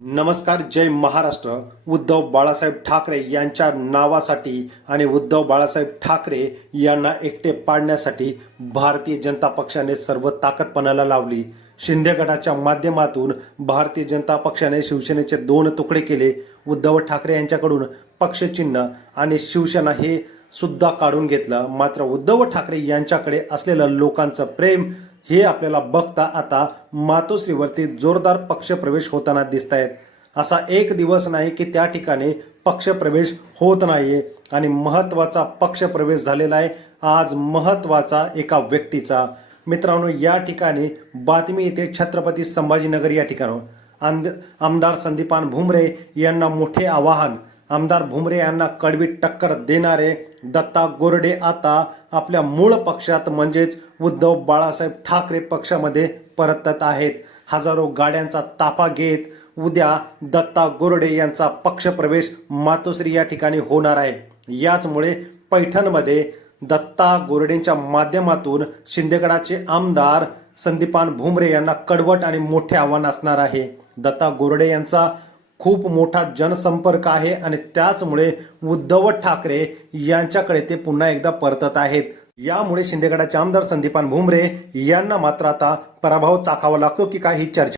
नमस्कार जय महाराष्ट्र. उद्धव बाळासाहेब ठाकरे यांच्या नावासाठी आणि उद्धव बाळासाहेब ठाकरे यांना एकटे पाडण्यासाठी भारतीय जनता पक्षाने सर्व ताकदपणाला लावली. शिंदे गटाच्या माध्यमातून भारतीय जनता पक्षाने शिवसेनेचे दोन तुकडे केले. उद्धव ठाकरे यांच्याकडून पक्षचिन्ह आणि शिवसेना हे सुद्धा काढून घेतलं. मात्र उद्धव ठाकरे यांच्याकडे असलेलं लोकांचं प्रेम हे आपल्याला बघता आता मातोश्रीवरती जोरदार पक्षप्रवेश होताना दिसत आहेत असा एक दिवस नाही की त्या ठिकाणी पक्षप्रवेश होत नाहीये आणि महत्त्वाचा पक्षप्रवेश झालेला आहे आज महत्त्वाचा एका व्यक्तीचा. मित्रांनो या ठिकाणी बातमी येते छत्रपती संभाजीनगर या ठिकाणी आमदार संदीपान भुमरे यांना मोठे आवाहन. आमदार भुमरे यांना कडवी टक्कर देणारे दत्ता गोरडे आता आपल्या मूळ पक्षात म्हणजेच उद्धव बाळासाहेब ठाकरे पक्षामध्ये परतत आहेत. हजारो गाड्यांचा ताफा घेत उद्या दत्ता गोरडे यांचा पक्षप्रवेश मातोश्री या ठिकाणी होणार आहे. याचमुळे पैठणमध्ये दत्ता गोरडेंच्या माध्यमातून शिंदेगडाचे आमदार संदीपान भुमरे यांना कडवट आणि मोठे आव्हान असणार आहे. दत्ता गोरडे यांचा खूप मोठा जनसंपर्क आहे आणि त्याचमुळे उद्धव ठाकरे यांच्याकडे ते पुन्हा एकदा परतत आहेत. यामुळे शिंदेगडाचे आमदार संदीपान भुमरे यांना मात्र आता पराभव चाखावा लागतो की काय ही चर्चा